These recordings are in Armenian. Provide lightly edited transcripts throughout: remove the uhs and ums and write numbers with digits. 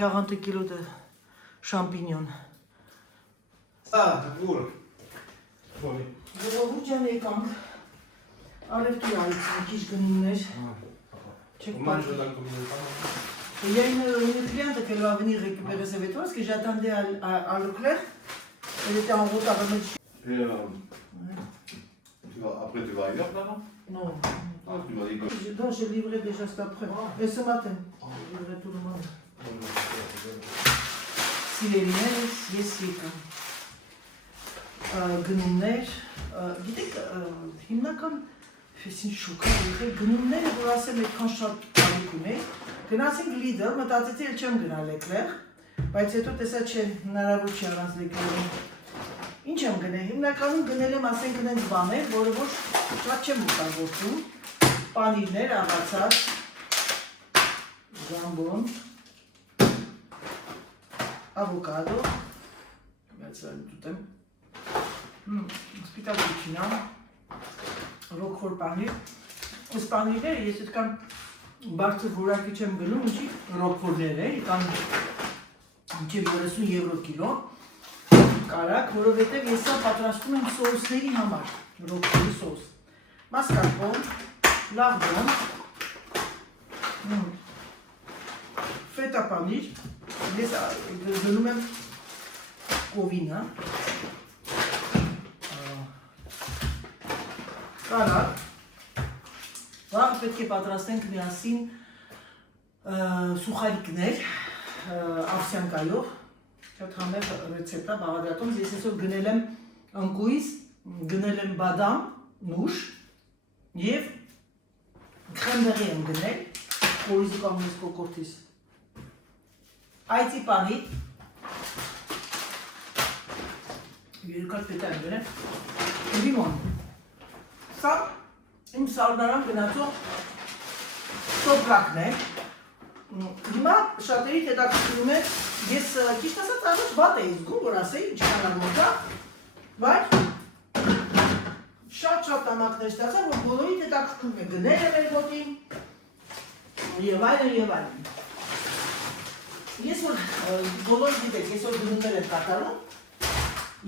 40 կիլո դե շամպինյոն։ Ուր։ Որի։ Ժողովուրդ ջան եկանք։ Արևտուր արից մի քիչ գնումներ։ Ման j'attends combien de temps? Il y a une cliente qui va venir récupérer ses vêtements parce que j'attendais à Leclerc. Elle était en route à remettre. Et après tu vas ailleurs là-bas? Non. Ah, tu vas aller. Non, j'ai livré déjà cet après. Et ce matin, j'ai livré tout le monde. Սիրելիներս, ես եկամ գնումներ, գիտեք, հիմնական ֆեսին շուկա եղել գնումները, որ ասեմ այդքան շատ կարիք ունեի, գնացինք Lidl, մտածեցի էլ չեմ գնալ Leclerc, բայց հետո տեսա չէ հնարավոր չի առանց Leclerc-ին։ Ինչ եմ գնել, հիմնականում գնել եմ ասենք նենց բաներ, որը որ շատ չեմ օգտագործում, պանիրներ, աղացած, ժամբոն, avocado, սպիտակուչինա, ռոկֆոր պանիր, այս պանիրները ես այդքան բարձր որակի չեմ գնում, ինչի ռոկֆորներ է, կան մինչև 30 եվրո կիլո, կարակ, որովհետև ես սա պատրաստում եմ սոուսների համար, ռոկֆորի սոուս, մասկարպոն, լարդոն, ֆետա պանիր, ես գնում եմ կովինը, կարակ, վաղ պետք է պատրաստենք միասին սուխարիկներ ավսյանկայով, շատ համեղ ռեցեպտա բաղադրատում, ես այսօր գնել եմ ընկույզ, գնել եմ բադամ, նուշ և քրեմբերի եմ գնել, որիզի կամ ես կոկորտիս, այծի պանիր, երկար պետա եմ գնել, լիմոն, սա իմ սարդարան գնացող սոպրակն է, հիմա շատերիդ հետաքրքրում է, ես ճիշտ ասած առաջ վատ էի զգում, որ ասեի չկանալով դա, բայց շատ տամակներ ստացա, որ բոլորիդ հետաքրքրում է, գնել է մեր մոտին, և այլն, Ես որ բոլոր գիտեք, ես որ գնումներ եմ կատարում,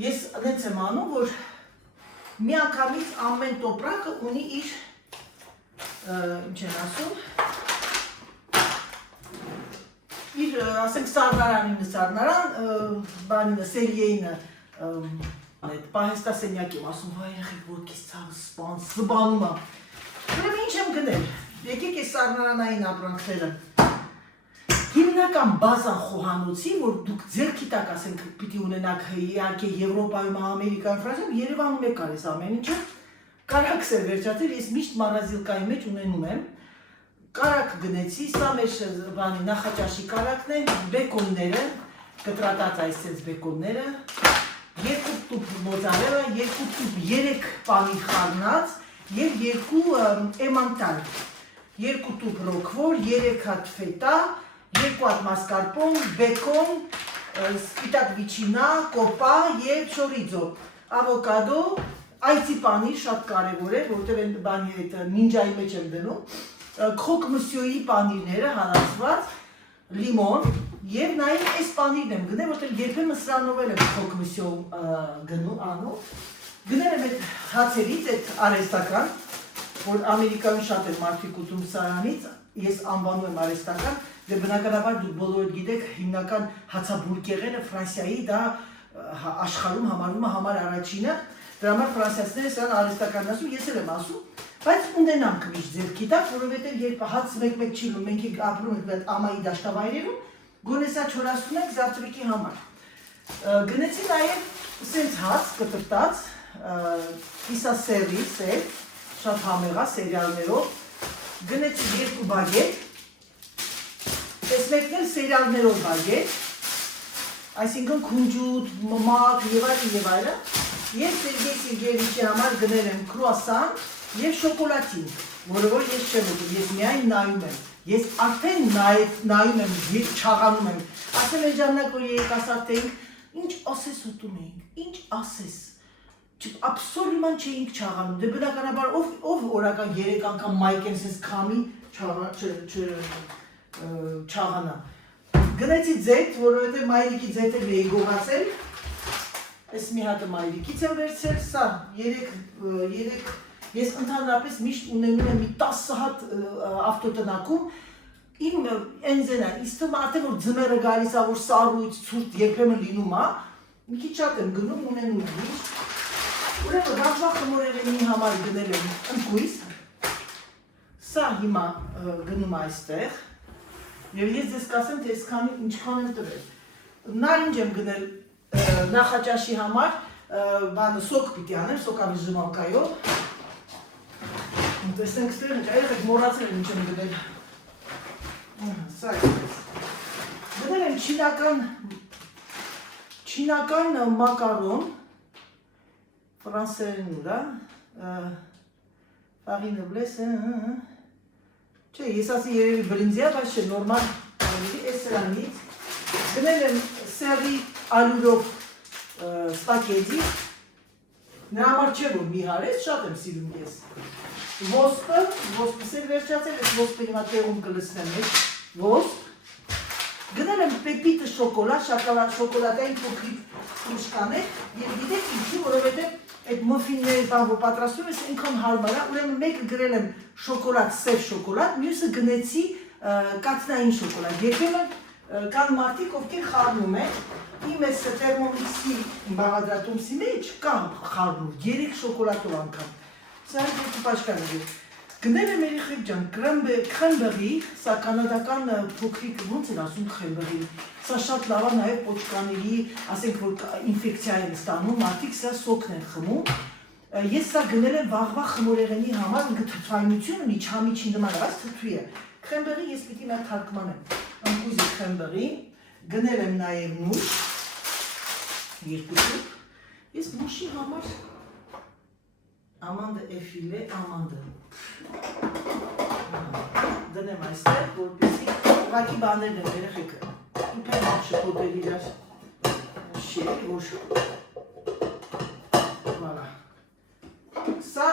ես նենց եմ անում, որ մի անգամից ամեն տոպրակը ունի իր, ինչ են ասում, իր, ասենք, սարդարան, բանինը, սելիեինը, պահեստասենյակ եմ ասում, վայ եղեք, որ կես ծավը սպան, սպանում է, ուրեմն ինչ եմ գնել, եկեք ես սարդարանային ապրանքները, Հիմնական բազան խոհանոցի, որ դուք ձերքի տակ ասենք պիտի ունենաք իհարկե Եվրոպայում, Ամերիկայում, Ֆրանսիայում, Երևանում եք կարես ամեն ինչը, կարակս էր վերջացել, ես միշտ մարազիլկայի մեջ ունենում եմ, կարակ գնեցի, սա մեր բանի նախաճաշի կարակն է, բեկոնները, կտրատած այսպես բեկոնները, 2 տուփ մոզարելա, 2 տուփ 3 պանիր խառնած և 2 էմանտալ, 2 տուփ ռոկվոր, 3 հատ ֆետա, 2 հատ մասկարպոն, բեկոն, սպիտակ վիչինա, կոպա և շորիձո, ավոկադո, այծի պանիր շատ կարևոր է, որտեղ են բանի հետ նինջայի մեջ եմ դնում, քոկ մսյոյի պանիրները հարացված, լիմոն և նաև այս պանիրն եմ գնել, որտեղ երբեմն սրանով էլ եմ քոկ մսյո անում, գնել եմ այդ հացերից, այդ արեստական, որ Ամերիկայում շատ են մարդիկ ուտում սրանից, ես անվանում եմ արեստական, դե բնականաբար դուք բոլորդ գիտեք հիմնական հացաբուրգեղենը Ֆրանսիայի դա աշխարհում համարվում է համար առաջինը, դրա համար ֆրանսիացիները սրան արեստականն ասում, ես էլ եմ ասում, բայց ունենանք միշտ ձեռքի տակ, որովհետև երբ հաց մեկ-մեկ չի լինում, մենք ապրում ենք այդ ամայի դաշտավայրերում, գոնե սա չորացնում ենք զավթրիկի համար։ Գնեցի նաև սենց հաց կտրտած, կիսասերի սեր, շատ համեղա սերիալներով, գնեցի 2 բագետ, տեսնեք էլ սերիալներով բագետ, այսինքն քունջուտ, մակ և այլը, ես Սերգեյ Սերգեյևիչի համար գնել եմ կրուասան և շոկոլատին, որը որ ես չեմ ուտում, ես միայն նայում եմ, ես արդեն նայում եմ, չաղանում եմ, ասեմ են ժամանակ, որ երեկ ասարդեինք, ինչ ասես ուտում էինք, ինչ ասես, աբսոլյուման չէինք չաղանում, դե բնականաբար ով օրական 3 անգամ մայք են սենց քամի չաղանա, Գնացի ձետ, որովհետև մայրիկի ձետը լեի գողացել, ես մի հատը մայրիկից եմ վերցել, սա երեք, ես ընդհանրապես միշտ ունենում եմ մի 10 հատ ավտոտնակում, իմ ենզենա, իստում արդեն որ ձմերը գալիս ա, որ սարույց, ծուրտ երբեմն լինում ա, մի քիչ շատ եմ գնում, ունենում միշտ, ուրեմն վաղվա խմորեղենի համար գնել եմ ընկույս, սա հիմա գնում այստեղ, և ես ձեզ կասեմ, թե ինչքան եմ տվել, նարինջ եմ գնել նախաճաշի համար, բանը սոկ պիտի անեմ, սոկավի ժմանկայով, տեսնենք ստեղ ենք, այրեք մորացել եմ ինչ եմ գնել, սա այսպես, գնել եմ չինական մակարոն, ֆրանսերեն ուրա, ֆարինը բլես, չէ, ես ասի երևի բրինձիա, բայց չէ, նորմալ այս սրանից, գնել եմ սերի ալուրով սպակետի, նրա համար չէ, որ մի հարես, շատ եմ սիրում ես, ոսպս էլ վերջացել, ես ոսպը հիմա տեղում կլսնեմ ես, ոսպ, գնել եմ պեպիտը շոկոլադային փոքրիկ ֆրուշկաներ, և գիտեք ինչի, որովհետև այդ մոֆինների բան, որ պատրաստում ես, ինքան հարմար է, ուրեմն մեկը գրել եմ շոկոլադ, սև շոկոլադ, մյուսը գնեցի կաթնային շոկոլադ, երբեմն կան մարդիկ, ովքեր խառնում են, իմ այս թերմոմիքսի բաղադրատոմսի մեջ կա խառնում, 3 շոկոլադով անգամ, սա երկու պաշկան է, գնել եմ երեխեք ջան, քրեմբերի, սա կանադական փոքրիկ, ոնց են ասում քրեմբերի, սա շատ լավ է նաև պոչկաների, ասենք որ ինֆեկցիա են ստանում, մարդիկ սա սոկն են խմում, ես սա գնել եմ վաղվա խմորեղենի համար, ինքը թթվայնություն ունի, չամիչի նման, այս թթվի է, քրեմբերի ես պիտի նա թարգմանեմ, ընկույզի քրեմբերի, գնել եմ նաև նուշ, երկու շուկ, ես նուշի համար ամանդը էֆիլե, ամանդը, դնեմ այստեղ, որպեսի ուղղակի բաներն են երեխեքը, իպեր մատ շպոտել իրար շերի, որ վալա, սա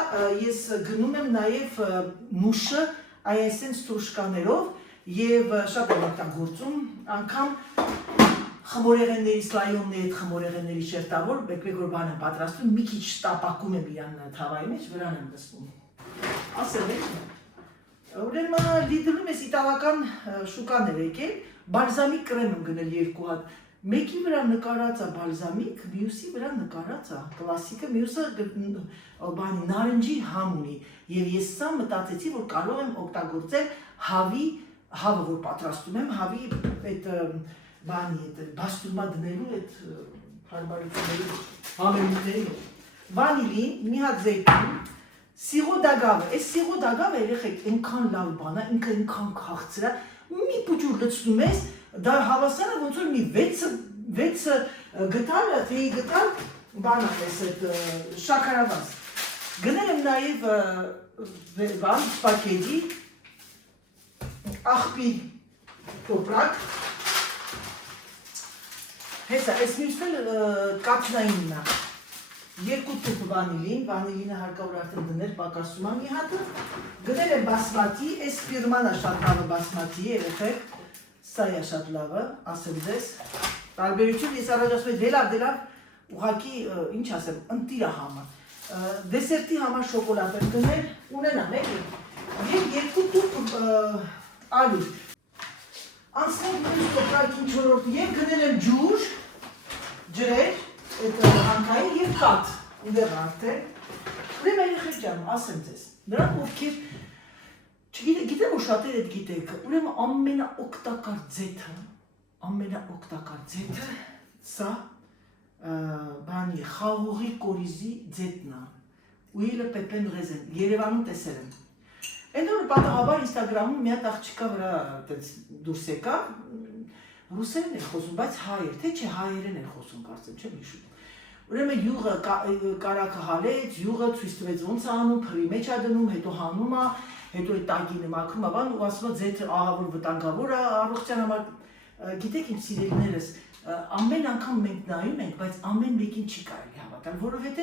ես գնում եմ նաև նուշը այսենց ստրուշկաներով և շատ եմ արտագործում, անգամ խմորեղենների սլայոնների հետ խմորեղենների շերտավոր, բեկվեք որ բան եմ պատրաստում, մի քիչ տապակում եմ իրան թավայի մեջ, վրան եմ նստում։ Ասել եք, ուրեմն լիդրում ես իտալական շուկաներ եկել, բալզամիկ կրեմ եմ գնել 2 հատ, մեկի վրա նկարած է բալզամիկ, մյուսի վրա նկարած է կլասիկը, մյուսը նարնջի համ ունի, և ես սա մտածեցի, որ կարող եմ օգտագործել հավը, որ պատրաստում եմ, հավի այդ բանի հետ, բաստուրմա դնելու այդ հարմարությունների, համերությունների հետ, վանիլին, մի հատ զեյթուն, սիղո դագավը, այս սիղո դագավը երեխեք ինքան լավ բան է, ինքը ինքան քաղցր է, մի պուջուր լցնում ես, դա հավասարը ոնց որ մի 6 գտալ, թեյի գտալ, բան ապես այդ շաքարավազ, գնել եմ նաև բան, սպակետի, աղբի տոպրակ, հեսա, այս մյուսն էլ կաթնայինն է, 2 տուփ վանիլին, վանիլինը հարկավոր արդեն դնել, պակասում է մի հատը, գնել եմ բասմատի, այս ֆիրման է շատ լավը բասմատի, երեխեք, սա է շատ լավը, ասեմ ձեզ, տարբերություն, ես առաջացում եմ դելավ, ուղղակի, ինչ ասեմ, ընտիրա համար, դեսերտի համար շոկոլադ եմ գնել, ունենամ և 2 տուփ ալյուր, անցնենք մյուս տոպրակին չորրորդ և գնել եմ ջուր, ջրեր, այդ հանքային և կաթ, ուդեղ արդեն, ուրեմն երեխեք ջան, ասեմ ձեզ, նրանք ովքեր, գիտեմ որ շատեր էդ գիտեք, ուրեմն ամենաօգտակար ձեթը, սա բանի խաղողի կորիզի ձետն է, ուիլը պեպեն ռեզեն, Երևանում տեսել եմ, Այն որ պատահաբար ինստագրամում մի հատ աղջիկա վրա դուրս եկա, ռուսերեն էր խոսում, բայց հայեր, թե չէ հայերեն էր խոսում, կարծեմ, չեմ հիշում։ Ուրեմն յուղը կարակը հալեց, յուղը ցույց տվեց ոնց է անում, փռի մեջ է դնում, հետո հանում է, հետո այդ տակինը մաքրում է, բան ու ասում է ձեթը ահա որ վտանգավոր է առողջության համար։ Գիտեք իմ սիրելիներս, ամեն անգամ մենք նայում ենք, բայց ամեն մեկին չի կարելի հավատալ, որովհետև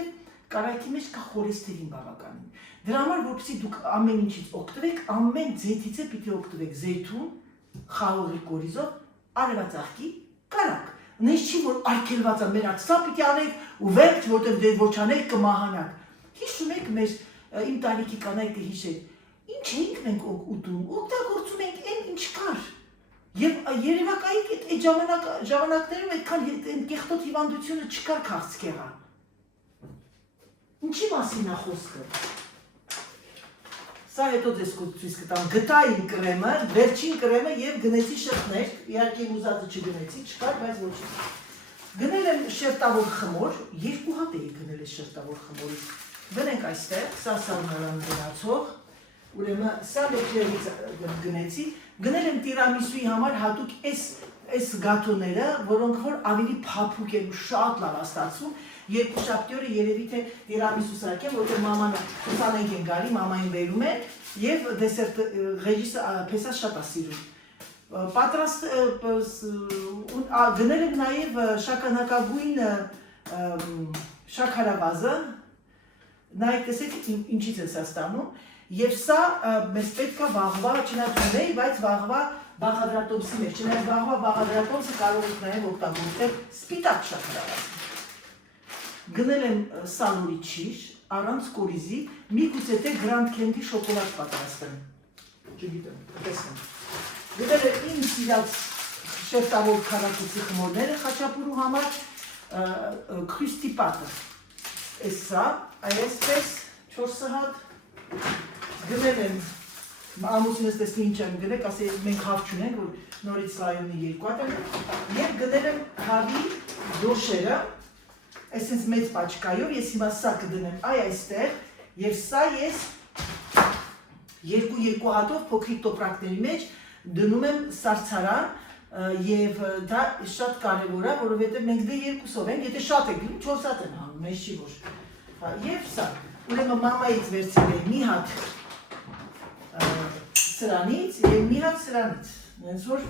կարակի մեջ կա խոլեստերին բավականին։ Դրա համար որպեսզի դուք ամեն ինչից օգտվեք, ամեն ձեթից է պիտի օգտվեք, զեյթուն, խաղողի կորիզով, արևածաղկի կարակ։ Նես չի որ արգելված է մեր սա պիտի անեք ու վերջ որտեղ դեր ոչ անեք կմահանաք։ Հիշում եք մեր իմ տարիքի կանայք կհիշեք։ Ինչ էինք մենք ուտում, օգտագործում ենք այն ինչ կար։ Եվ երևակայիկ այդ ժամանակներում այդքան կեղտոտ հիվանդությունը չկար քաղցկեղը։ Ինչի մասին է խոսքը։ Սա հետո ձեզ ցույց կտամ գտային կրեմը, վերջին կրեմը եւ գնեցի շրթներ, իհարկե ուզածը չգնեցի, չկար, բայց ոչինչ։ Գնել եմ շերտավոր խմոր, 2 հատ էի գնել է շերտավոր խմորից։ Բերենք այստեղ, սա սառնարան գնացող, ուրեմն սա լոքերից գնեցի, գնել եմ տիրամիսուի համար հատուկ այս գաթոները, որոնք որ ավելի փափուկ են ու շատ լավ ստացվում, երկու շաբթի օրը երևի թե տիրամիսու սարքեմ, որտեղ մաման ուսանենք են գալի, մամային բերում են եւ դեսերտ ռեժիսը փեսած շատ է սիրում։ Պատրաստ գնել եմ նաեւ շաքանակագույն շաքարավազը, նայեք տեսեք ինչից է սա ստանում, եւ սա մեզ պետք է վաղվա չնայած, բայց վաղվա բաղադրատոմսի մեջ, չնայած վաղվա բաղադրատոմսը կարող եք նաեւ օգտագործել սպիտակ շաքարավազը։ Գնել եմ սալորի ճիշ, առանց կորիզի, միգուցե թե Grand Candy շոկոլադ պատրաստեմ, չգիտեմ, տեսնեմ։ Գնել եմ իմ սիրած շերտավոր քարակուցի խմորները խաչապուրու համար, քրիստի պատը, այս սա, այսպես 4 հատ, գնել եմ, ամուսինս տեսնի ինչ եմ գնել, ասե մենք հավ չունենք, որ նորից սայունի 2 հատ եմ, և գնել եմ հավի դոշերը, այսպես մեծ պաչկայով, ես հիմա սա կդնեմ այստեղ, և սա ես 2 հատով փոքրիկ տոպրակների մեջ դնում եմ սարցարան, և դա շատ կարևոր է, որովհետև մենք դե 2-ով ենք, եթե շատ եք դնում, 4 հատ եմ հանում, մեզ չի որ։ Եվ սա, ուրեմն մամայից վերցրել եմ մի հատ սրանից և մի հատ սրանից, նենց որ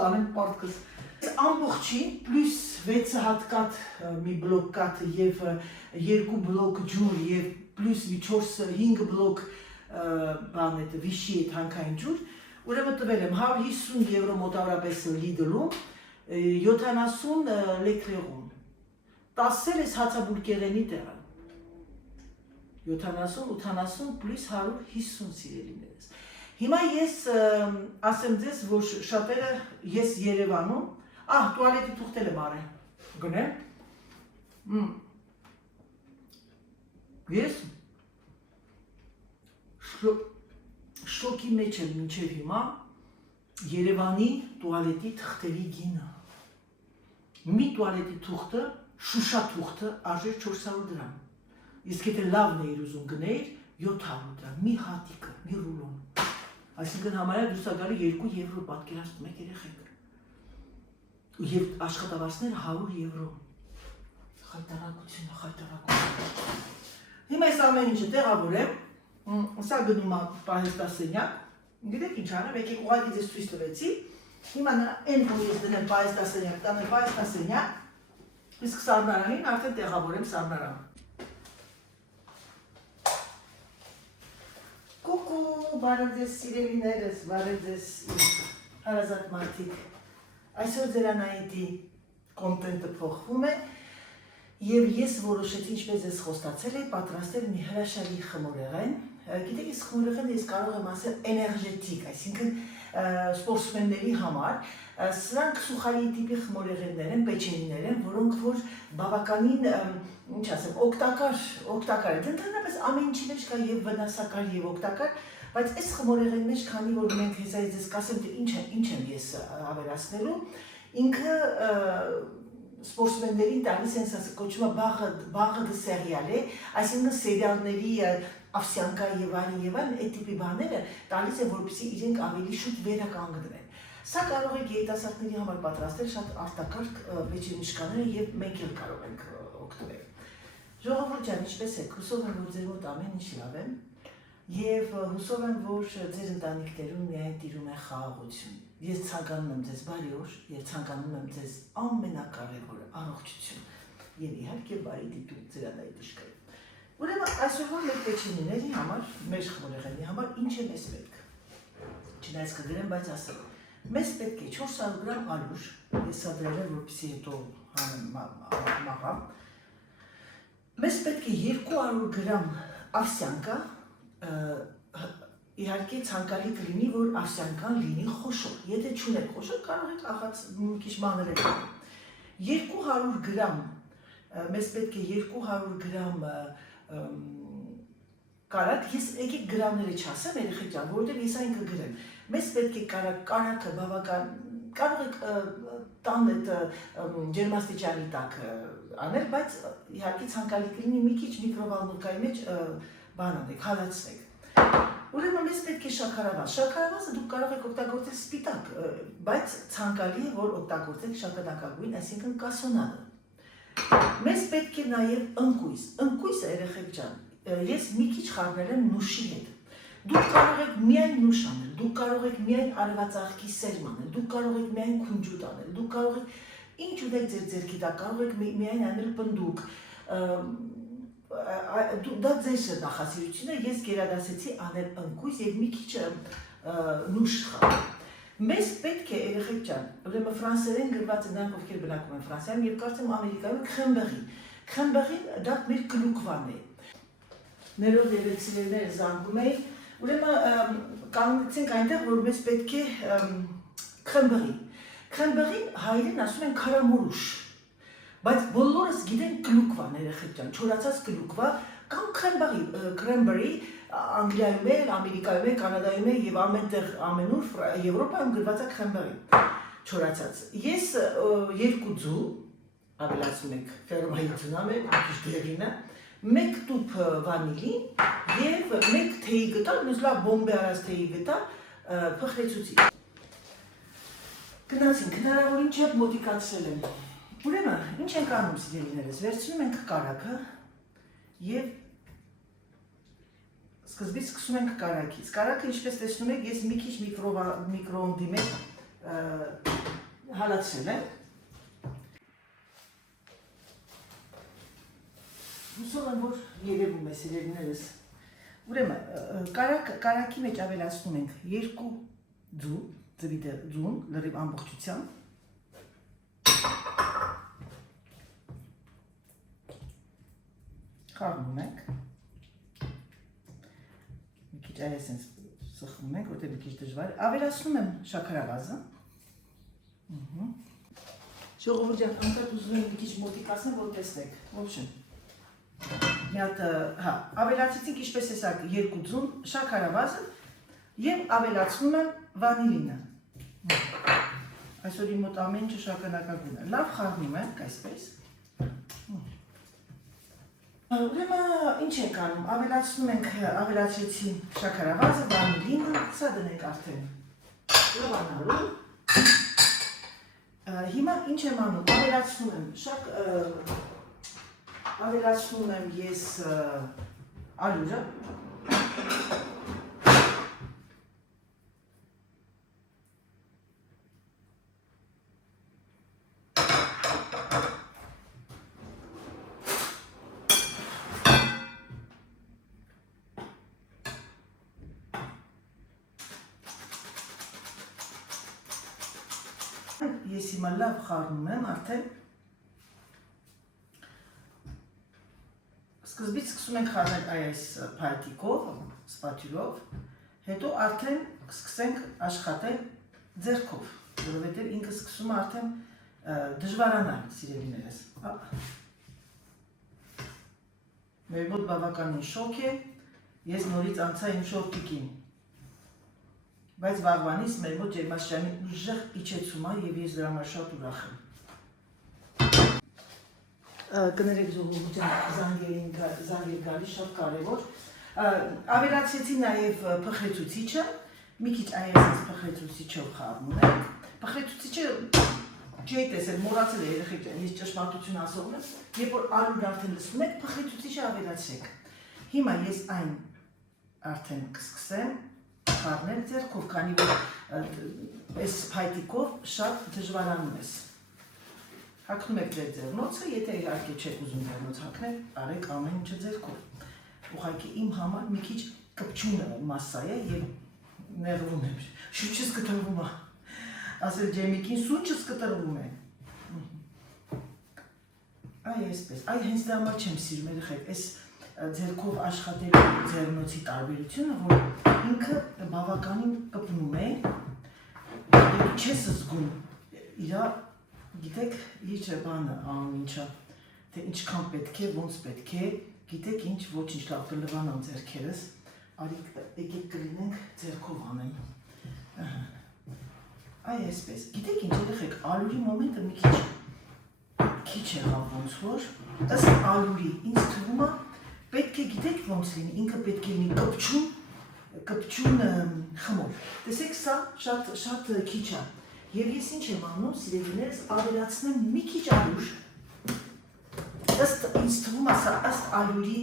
տանեմ պարտքս։ Ամբողջին պլյուս 6 հատ կաթ, մի բլոկ կաթ և 2 բլոկ ջուր և պլյուս մի 4-5 բլոկ վիշի այդ հանքային ջուր, ուրեմն տվել եմ 150 եվրո մոտավորապես Lidl-ում, 70 Leclerc-ում, 10 ես հացաբուրկեղենի տեղը, 70-80 պլյուս 150 սիրելիներս։ Հիմա ես ասեմ ձեզ, որ շատերը ես Երևանում, տուալետի թուղթել եմ արել, գնեմ, ես շոկի մեջ եմ մինչև հիմա Երևանի տուալետի թղթերի գինը, մի տուալետի թուղթը, շուշա թուղթը արժեր 400 դրամ, իսկ եթե լավն էիր ուզում գնեիր 700 դրամ, մի հատիկը, մի ռուլոն, այսինքն համարյա դուրս է գալի 2 եվրո պատկերացնում եք երեխեք։ Եվ աշխատավարձները 100 եվրո, խայտարակությունը։ Հիմա այս ամեն ինչը տեղավորեմ, սա գնում է պահեստասենյակ, գիտեք ինչ անեմ, եկեք ուղղակի ձեզ ցույց տվեցի, հիմա այն որ ես դնեմ պահեստասենյակ, տանեմ պահեստասենյակ, իսկ սառնարանին արդեն տեղավորեմ սառնարան։ Կուկու, բարև ձեզ սիրելիներս, բարև ձեզ հարազատ մարդիկ։ Այսօր ձերանայիտի կոնտենտը փոխվում է և ես որոշեցի ինչպես ես խոստացել էի պատրաստել մի հրաշալի խմորեղեն, գիտեք ես խմորեղենը ես կարող եմ ասել էներգետիկ, այսինքն սպորտսմենների համար, սրանք սուխարի տիպի խմորեղեններ են, պեչենիներ են, որոնք որ բավականին, ինչ ասեմ, օգտակար են, ընդհանրապես ամեն ինչի մեջ կա և վնասակար և օգտակար, բայց այս խմորեղենի մեջ, քանի որ մենք հեսայից ես կասեմ, թե ինչ եմ ես ավերացնելու, ինքը սպորտսմեններին տալիս են կոչումը բաղը դե սերիալ է, այսինքն սերիալների ավսյանկա եւ այլն, այդ տիպի բաները տալիս են, որպեսզի իրենք ավելի շուտ վերականգնեն։ Սա կարող եք երիտասարդների համար պատրաստել շատ արտակարգ պեչենիշկաները եւ մենք էլ կարող ենք օգտվել։ Ժողովուրդ ջան, ինչպես եք, հուսով եմ, որ ձեր մոտ ամեն ինչ լավ է եւ հուսով եմ, որ ձեր ընտանիքներում միայն տիրում է խաղաղություն։ Ես ցանկանում եմ ձեզ բարի օր եւ ցանկանում եմ ձեզ ամենակարևորը առողջություն եւ իհարկե բարի դիտում ձերանայի դժկայ։ Ուրեմն այսօրվա մեր պեչենիների համար, մեր խմորեղենի համար ինչ է մեզ պետք։ Չնայած կգրեմ, բայց ասեմ, մեզ պետք է 400 գրամ ալյուր, ես սա դրել եմ, որպեսզի հետո մաղամ, մեզ պետք է 200 գրամ ավսյանկա, իհարկե ցանկալի կլինի, որ ավսյանկան լինի խոշոր, եթե չունեք խոշոր, կարող եք աղաց մի քիչ մանրել։ 200 գրամ, մեզ պետք է 200 գրամ կարակ, ես եկեք գրամները չասեմ, երեխեք ջան, որովհետև ես այն կգրեմ, մեզ պետք է կարակը բավական, կարող եք տան այդ ջերմաստիճանի տակ անել, բայց իհարկե ցանկալի կլինի մի քիչ միկրովալնուկայի մեջ բան անեք, հալացնեք։ Ուրեմն մեզ պետք է շաքարավազ։ Շաքարավազը դուք կարող եք օգտագործել սպիտակ, բայց ցանկալի է, որ օգտագործեք շագանակագույն, այսինքն կասոնադը։ Մեզ պետք է նաև ընկույզ։ Ընկույզը, երեխեք ջան, ես մի քիչ խառնել եմ նուշի հետ։ Դուք կարող եք միայն նուշ անել, դուք կարող եք միայն արևածաղկի սերմ անել, դուք կարող եք միայն քունջուտ անել, դուք կարող եք ինչ ուտեք ձեր ձեռքի տակ, կարող եք միայն անել պնդուկ։ Դա ձեր նախասիրությունը, ես գերադասեցի անել ընկույզ եւ մի քիչ նուշ խառնել։ Մեզ պետք է, երեխեք ջան, ուրեմն ֆրանսերեն գրված է նրանք, ովքեր բնակվում են Ֆրանսիայում եւ կարծեմ Ամերիկայում քրեմբերի։ Քրեմբերին դա մեր գլուկվան է։ Ներով երեցիներները զանգում էին, ուրեմն կանգնեցինք այնտեղ, որ մեզ պետք է քրեմբերի։ Քրեմբերին հայերեն ասում են քարամուրուշ, բայց բոլորս գիտեն գլուկվան, երեխեք ջան, չորացած գլուկվա կամ քրեմբերի, Անգլիայում է, Ամերիկայում է, Կանադայում է եւ ամենտեղ ամենուր Եվրոպայում գրված է քրեմբերի, չորացած։ Ես 2 ձու, ավելացնում եք ֆերմայությունն է, քիչ դեղինը, 1 տուփ վանիլին եւ 1 թեյի գտա, նույնիսկ լավ բոմբե արած թեյի գտա, փխրեցուցիչ։ Գնացինք, հնարավորին չափ մոտիկացրել եմ։ Ուրեմն, ինչ ենք անում սիրելիներս, վերցնում ենք կարակը եւ սկզբից սկսում ենք կարակից։ Կարակը, ինչպես տեսնում եք, ես մի քիչ միկրոոնդի մեջ հալացրել եմ։ Հուսով եմ, որ երևում է սիրելիներս։ Ուրեմն, կարակի մեջ ավելացնում ենք 2 ձու, ձուն, լրիվ ամբողջությամբ։ Խառնում ենք, մի քիչ այսպես սխում ենք, որտեղ մի քիչ դժվար է, ավելացնում եմ շաքարավազը։ Ժողովուրդ ջան, անկապ ուզում եմ մի քիչ մոտիկացնեմ, որ տեսնեք, ոբշեն։ Մի հատ, հա, ավելացեցինք ինչպես տեսակ 2 ձուն, շաքարավազը եւ ավելացնում եմ վանիլինը։ Այսօր իմ մոտ ամեն ինչը շագանակագույն է։ Լավ խառնում ենք այսպես։ Ուրեմն ինչ ենք անում, ավելացրեցի շաքարավազը, վանիլինը, սա դնենք արդեն լավանալու։ Հիմա ինչ եմ անում, ավելացնում եմ ես ալյուրը։ Ես հիմա լավ խառնում եմ, արդեն սկզբից սկսում ենք խառնել այս փայտիկով, սպատյուլով, հետո արդեն սկսենք աշխատել ձեռքով, որովհետև ինքը սկսում է արդեն դժվարանալ, սիրելիներս։ Մեր մոտ բավականին շոկ է, ես նորից անցա իմ շոկիկին։ Բայց վաղվանից մեր մոտ ջերմաստիճանի ուժեղ իջեցում է եւ ես դրա համար շատ ուրախ եմ։ Կներեք ժողովուրդ ջան, զանգեր գալի շատ կարևոր։ Ավելացեցի նաեւ փխրեցուցիչը, մի քիչ այսպես փխրեցուցիչով խառնում ենք։ Փխրեցուցիչը չի տեսել, մոռացել է երեխեք ջան, ես ճշմարտություն ասողն եմ, երբ որ ալյուր արդեն լսում եք, փխրեցուցիչը ավելացրեք։ Հիմա ես այն արդեն կսկսեմ խառնել ձեռքով, քանի որ այս փայտիկով շատ դժվարանում ես։ Հագնում եք ձեր ձեռնոցը, եթե իհարկե չեք ուզում ձեռնոց հագնել, արեք ամեն ինչը ձեռքով։ Ուղղակի իմ համար մի քիչ կպչուն մասսա է եւ նեղվում եմ։ Շուրջս կտրվում է։ ասել ջեմիկին սունչս կտրվում է։ Այ այսպես, այ հենց դա համար չեմ սիրում երեխեք, այս ձերքով աշխատելու ձեռնոցի տարբերությունը, որ ինքը բավականին կպնում է, և չես զգում իրա, գիտեք, ինչ բանը անում ինչա, թե ինչքան պետք է, ոնց պետք է, գիտեք ինչ, ոչինչ լավ կլվանամ ձերքերս, արիք եկեք կլինենք ձերքով անեմ։ Այ այսպես, գիտեք ինչ երեխեք, ալուրի մոմենտը մի քիչ եղավ ոնց որ, ըստ ալուրի, ինձ թվում է, պետք է գիտեք ոնց լինի, ինքը պետք է լինի կպչուն խմոր։ Տեսեք սա շատ քիչ է, և ես ինչ եմ անում, սիրելիներս, ավելացնեմ մի քիչ ալուր, ըստ ինձ թվում է սա ըստ ալուրի,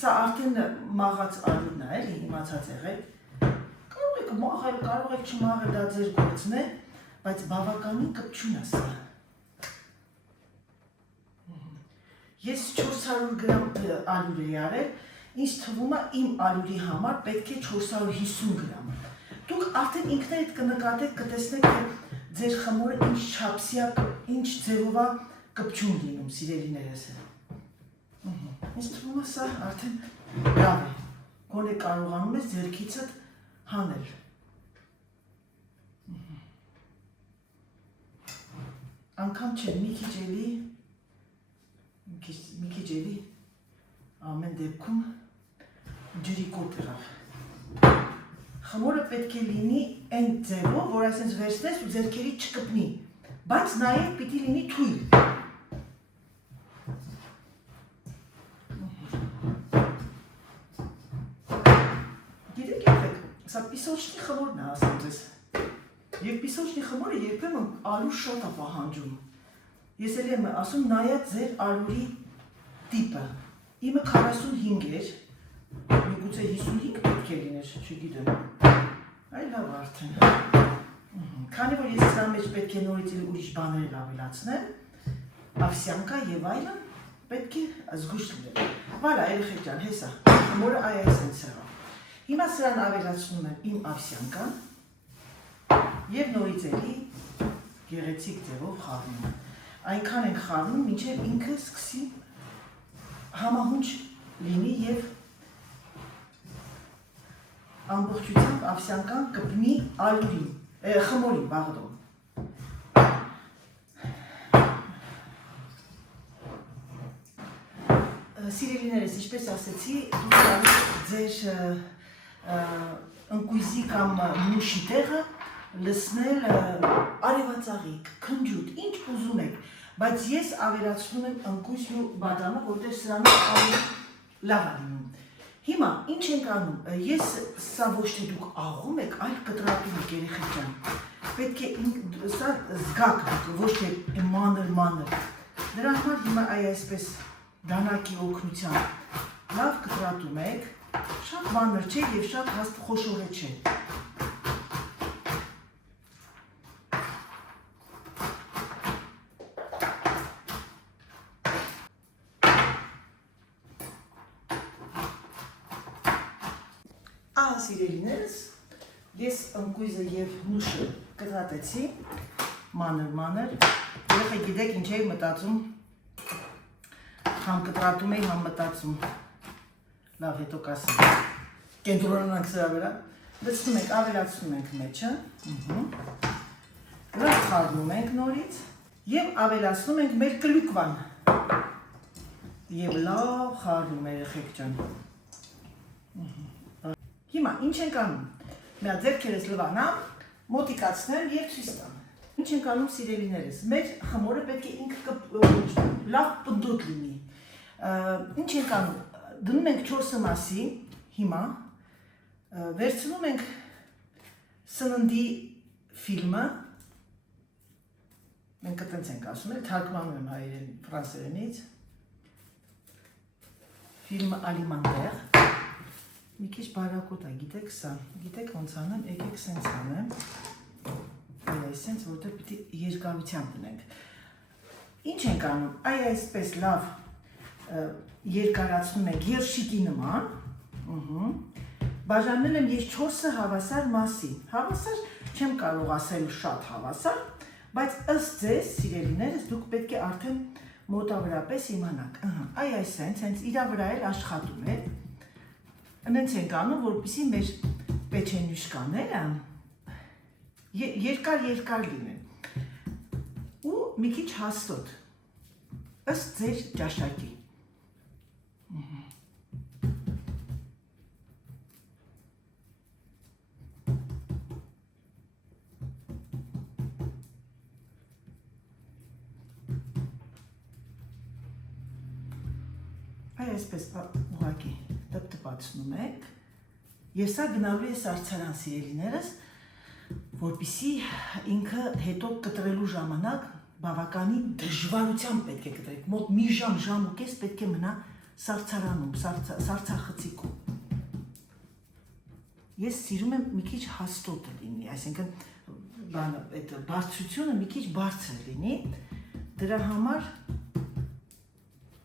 սա արդեն մաղած ալուրն է, էլի իմացած եղեք, կարող եք մաղել, կարող եք չմաղել, դա ձեր գործն է, բայց բավականին կպչուն է սա։ Ես 400 գրամ ալյուր էի արել, ինձ թվում է իմ ալյուրի համար պետք է 450 գրամ։ Դուք արդեն ինքներդ կնկատեք, կտեսնեք, թե ձեր խմորը ինչ չափսյա, ինչ ձևով է կպչուն լինում, սիրելիներս։ Ինձ թվում է սա արդեն լավ է, գոնե կարողանում ես ձեռքիցդ հանել։ Անգամ չէ, մի քիչ էլի ամեն դեպքում ջրի կոտ եղավ։ Խմորը պետք է լինի այն ձևով, որ այսպես վերցնես ու ձեռքերի չկպնի, բայց նաև պիտի լինի թույլ։ Գիտեք եղեք, սա պիսոչնի խմորն է ասեմ ձեզ։ Եվ պիսոչնի խմորը երբեմն ալուր շատ է պահանջում։ Ես էլ եմ ասում նայած ձեր ալուրի տիպը։ Իմը 45 էր, միգուցե 55 պետք է լիներ, չգիտեմ։ Այ լավ արդեն։ Քանի որ ես սրա մեջ պետք է նորից ուրիշ բաներ ավելացնեմ, ավսյանկա եւ այլն, պետք է զգույշ լինել։ Վալա, երեխեք ջան, հեսա, խմորը այ այսպես եղավ։ Հիմա սրան ավելացնում եմ իմ ավսյանկան եւ նորից էլի գեղեցիկ ձևով խառնում եմ։ Այնքան ենք խառնում, մինչև ինքը սկսի համահունչ լինի և ամբողջությամբ ավսյանկան կպնի ալյուրին, խմորին, բաղդոն։ Սիրելիներս, ինչպես ասեցի, ձեր ընկույզի կամ նուշի տեղը լսնել արևածաղիկ, քնջուտ, ինչ ուզում եք, բայց ես ավելացնում եմ ընկույզ ու բադամը, որտեղ սրանից ավելի լավ է լինում։ Հիմա, ինչ ենք անում, ես սա ոչ թե դուք աղում եք, այլ կտրատում եք երեխեք ջան։ Պետք է սա զգաք դուք, ոչ թե մանր։ Դրա համար հիմա այսպես դանակի օգնությամբ լավ կտրատում եք, շատ մանր չէ և շատ հաստ խոշոր չէ։ Սիրելիներս, ես ընկույզը և նուշը կտրատեցի, մանր, երեխեք գիտեք ինչ էի մտածում, համ կտրատում էի, համ մտածում, լավ հետո կասեմ, կենտրոնանանք սրա վրա, լցնում ենք, ավելացնում ենք մեջը, լավ խառնում ենք նորից և ավելացնում ենք մեր կլյուկվան և լավ խառնում երեխեք ջան։ Հիմա, ինչ ենք անում, միա ձեռքերս լվանամ, մոտիկացնեմ և ցույց տամ։ Ինչ ենք անում սիրելիներս, մեր խմորը պետք է ինքը լավ պնդոտ լինի։ Ինչ ենք անում, դնում ենք 4 մասի, հիմա, վերցնում ենք սննդի ֆիլմը, մենք այդպես ենք ասում, թարգմանում եմ հայերեն ֆրանսերենից, ֆիլմը ալիմանտեր, մի քիչ բարակոտ է, գիտեք սա, գիտեք ոնց անեմ, եկեք սենց անեմ, սենց, որտեղ պիտի երկարությամբ դնենք։ Ինչ ենք անում, այսպես լավ երկարացնում ենք երշիկի նման, բաժանել եմ ես 4-ը հավասար մասի։ Հավասար չեմ կարող ասել շատ հավասար, բայց ըստ ձեզ, սիրելիներս, դուք պետք է արդեն մոտավորապես իմանաք։ Այ այսենց իրա վրա էլ աշխատում է։ Ընենց ենք անում, որպեսզի մեր պեչենյուշկաները երկար լինեն։ Ու մի քիչ հաստոտ, ըստ ձեր ճաշակի։ Այսպես ուղղակի տպտպացնում եք, եւ սա գնալու է սառցարան, սիրելիներս, որպեսզի ինքը հետո կտրելու ժամանակ բավականին դժվարությամբ պետք է կտրեք, մոտ մի ժամ ու կես պետք է մնա սառցարանում, սառցախցիկում։ Ես սիրում եմ մի քիչ հաստոտ լինի, այսինքն այդ բարձրությունը մի քիչ բարձր լինի, դրա համար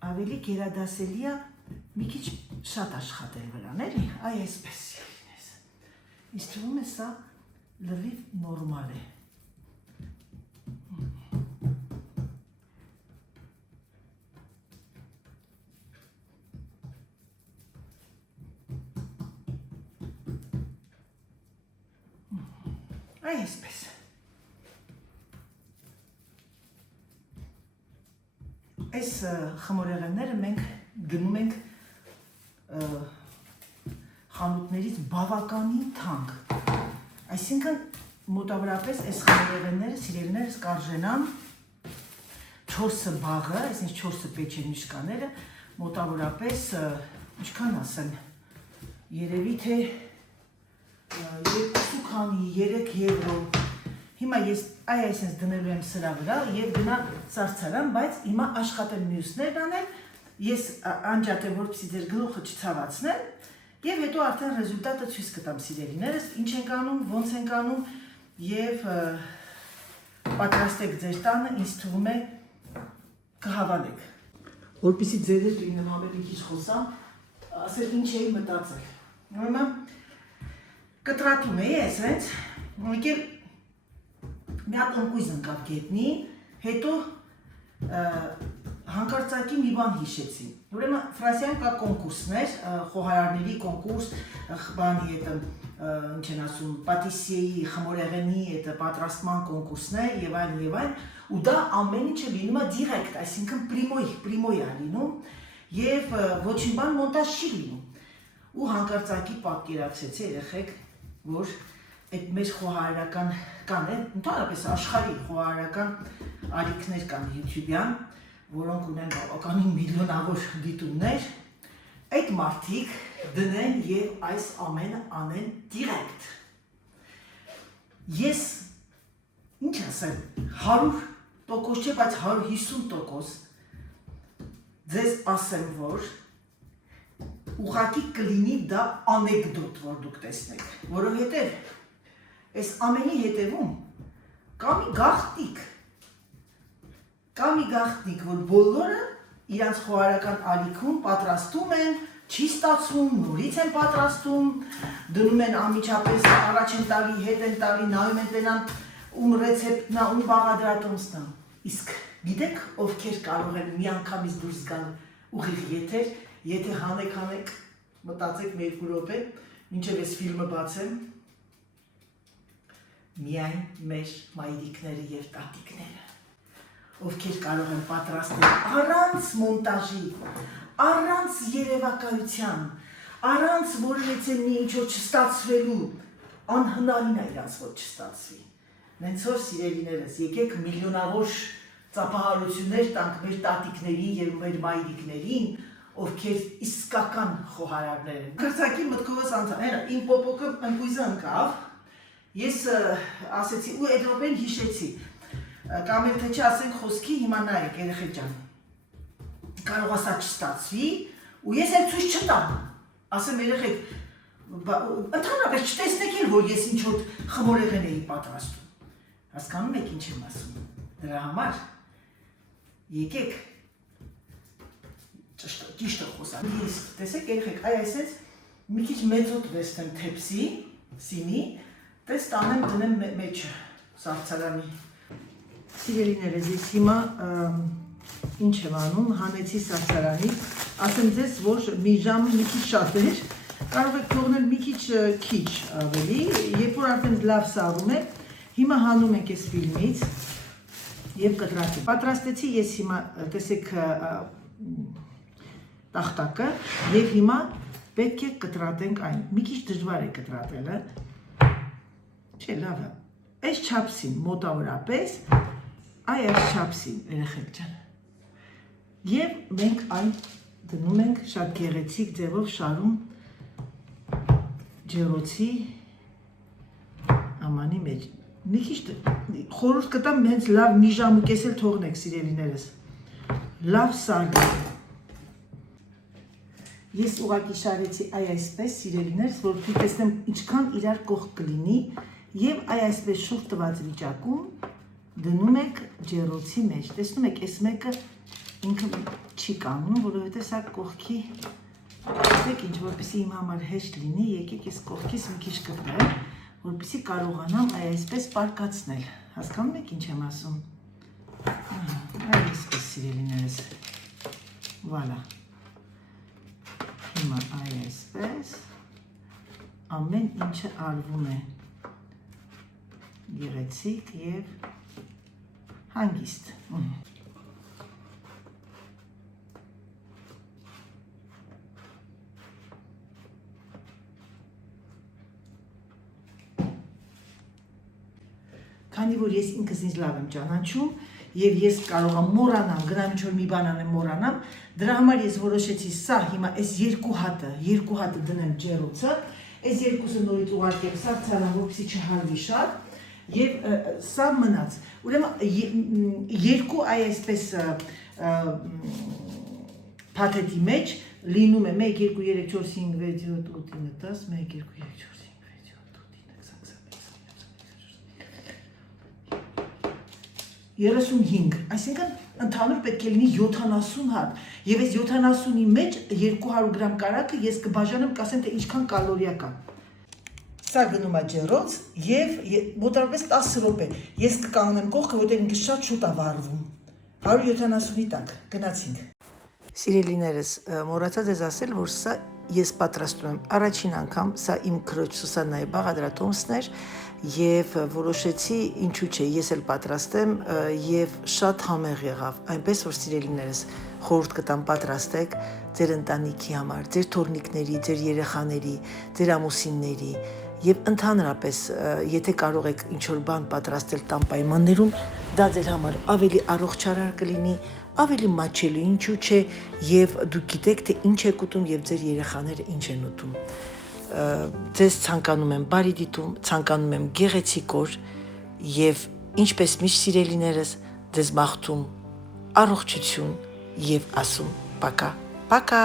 ավելի գերադասելի է մի քիչ շատ աշխատել վրան, էլի, այ այսպես սիրելիներս։ Ինձ թվում է սա լրիվ նորմալ է։ Այ այսպես։ Այս խմորեղենները մենք գնում ենք խանութներից բավականին թանկ։ Այսինքն մոտավորապես այս խմորեղենները, սիրելիներս, կարժենան 4 բաղը, այսինքն 4 պեչենյուշկաները մոտավորապես, ինչքան ասեմ, երևի թե 2-3 եվրո։ Հիմա ես այսպես դնելու եմ սրա վրա եւ գնա սառցարան, բայց հիմա աշխատեմ մյուսներն անել, ես անջատեմ, որպեսզի ձեր գլուխը չցավացնեմ եւ հետո արդեն ռեզուլտատը ցույց կտամ, սիրելիներս, ինչ ենք անում, ոնց ենք անում եւ պատրաստեք ձեր տանը, ինձ թվում է կհավանեք։ Որպեսզի ձեր հետ լինեմ ավելի քիչ խոսամ, ասել ինչ էի մտածել։ Ուրեմն կտրատում էի այսպես, եկել մի հատ ընկույզ ընկավ գետնին, հետո հանկարծակի մի բան հիշեցի։ Ուրեմն Ֆրանսիայում կա կոնկուրսներ, խոհարարների կոնկուրս, բանի հետ, ինչ են ասում, պատիսիեի, խմորեղենի հետ պատրաստման կոնկուրսներ եւ այլն, ու դա ամեն ինչը լինում է դիրեկտ, այսինքն պրիմոյ է լինում եւ ոչինչ բան մոնտաժ չի լինում։ Ու հանկարծակի պատկերացրեցի երեխեք, որ այդ մեր խոհարարական կան, ընդհանրապես աշխարհի խոհարարական ալիքներ կան YouTube-յան, որոնք ունեն բավականին միլիոնավոր դիտումներ, այդ մարդիկ դնեն եւ այս ամենը անեն դիրեկտ։ Ես ինչ ասեմ, 100% չէ, բայց 150% ձեզ ասեմ, որ ուղղակի կլինի դա անեկդոտ, որ դուք տեսնեք, որովհետև այս ամենի հետևում կա մի գաղտնիք, որ բոլորը իրանց խոհարարական ալիքում պատրաստում են, չի ստացվում, նորից են պատրաստում, դնում են անմիջապես առաջ են տալի, հետ են տալի, նայում են տենան ում ռեցեպտն է, ում բաղադրատոմսն է։ Իսկ գիտեք ովքեր կարող են միանգամից դուրս գալ ուղիղ եթեր, եթե հանեք, մտածեք մի 2 րոպե, մինչև այս ֆիլմը բացեմ, միայն մեր մայրիկները եւ տատիկները, ովքեր կարող են պատրաստել առանց մոնտաժի, առանց երևակայության, առանց որևէ մի ինչ-որ չստացվելու, անհնարին է իրանց որ չստացվի։ Նենց որ սիրելիներս, եկեք միլիոնավոր ծափահարություններ տանք մեր տատիկներին եւ մեր մայրիկներին, ովքեր իսկական խոհարարներ են։ Կրծակի մտքովս անցան, իմ պոպոկը ընկույզը ընկավ, ես ասեցի ու այդ րոպեն հիշեցի, կամ էլ թե չասենք խոսքի, հիմա նայեք երեխեք ջան, կարող ասա չստացվի, ու ես էլ ցույց չտամ, ասեմ երեխեք, ընդհանրապես չտեսնեք էլ, որ ես ինչ-որ խմորեղեն էի պատրաստում, հասկանում եք ինչ եմ ասում, դրա համար եկեք ճիշտը խոսանք, տեսեք երեխեք, այ այսպես մի քիչ մեծոտ դեստեմ թեփսի, սինի, դες տանեմ դնեմ մեջը, սառցարանի։ Սիրելիներս, ես հիմա ինչ եմ անում, հանեցի սառցարանի, ասեմ ձեզ, որ մի ժամը մի քիչ շատ էր, կարող եք թողնել մի քիչ քիչ ավելի, երբ որ արդեն լավ սառում է, հիմա հանում ենք այս ֆիլմից եւ կտրատի։ Պատրաստեցի ես հիմա, տեսեք, տախտակը եւ հիմա պետք է կտրատենք այն։ Մի քիչ դժվար է կտրատելը։ Չէ, լավ է։ Այս չափսին մոտավորապես, այս չափսին, երեխեք ջան։ Եվ մենք այն դնում ենք շատ գեղեցիկ ձևով շարում ջեռոցի ամանի մեջ։ Մի քիչ խորհուրդ կտամ հենց լավ մի ժամ ու կես էլ թողնեք, սիրելիներս։ Լավ սարդեք։ Ես ուղղակի շարեցի այսպես, սիրելիներս, որ դուք տեսնեմ ինչքան իրար կողք կլինի եւ այսպես շուրջ տված վիճակում դնում եք ջեռոցի մեջ։ Տեսնում եք, այս մեկը ինքը չի կանգնում, որովհետեւ սա կողքի դեք ինչ որպեսզի իմ համար հեշտ լինի, եկեք այս կողքից մի քիչ կտրեմ, որպեսզի կարողանամ այսպես պարկացնել։ Հասկանում եք ինչ եմ ասում։ Այսպես սիրելիներս։ Վալա։ Հիմա այսպես ամեն ինչը արվում է գեղեցիկ եւ հանգիստ։ Քանի որ ես ինքս ինձ լավ եմ ճանաչում եւ ես կարող եմ մոռանամ, գնամ ինչ-որ մի բան անեմ մոռանամ, դրա համար ես որոշեցի սա հիմա այս երկու հատը դնեմ ջեռոցը, այս երկուսը նորից ուղարկեմ սառցարան, որպեսզի չհարվի շատ եւ սա մնաց։ Ուրեմն երկու այսպես փաթեթի մեջ լինում է 1 2 3 4 5 6 7 8 9 10 1 2 3 4 5 35, այսինքն ընդհանուր պետք է լինի 70 հատ եւ այս 70-ի մեջ 200 գրամ կարակը ես կբաժանեմ, կասեմ թե ինչքան կալորիա կա։ Սա գնում է ջեռոց եւ մոտավորապես 10 րոպե։ Ես կկանեմ կողքը, որտեղ ինքը շատ շուտ է վառվում։ 170-ի տակ գնացինք։ Սիրելիներս, մոռացա ձեզ ասել, որ սա ես պատրաստում եմ առաջին անգամ, սա իմ քրոջ Սուսաննայի բաղադրատոմսն էր եւ որոշեցի ինչու՞ չէ, ես էլ պատրաստեմ եւ շատ համեղ եղավ, այնպես որ սիրելիներս խորհուրդ կտամ պատրաստեք ձեր ընտանիքի համար, ձեր թորնիկների, ձեր երեխաների, ձեր ամուսինների եւ ընդհանրապես եթե կարող եք ինչ-որ բան պատրաստել տան պայմաններում, դա ձեր համար ավելի առողջարար կլինի, ավելի մաչելի, ինչու՞ չէ, եւ դուք գիտեք թե ինչ եք ուտում եւ ձեր երեխաները ինչ են ուտում։ Ձեզ ցանկանում եմ բարի դիտում, ցանկանում եմ գեղեցիկ օր եւ ինչպես միշտ սիրելիներս ձեզ մաղթում առողջություն եւ ասում պակա, պակա։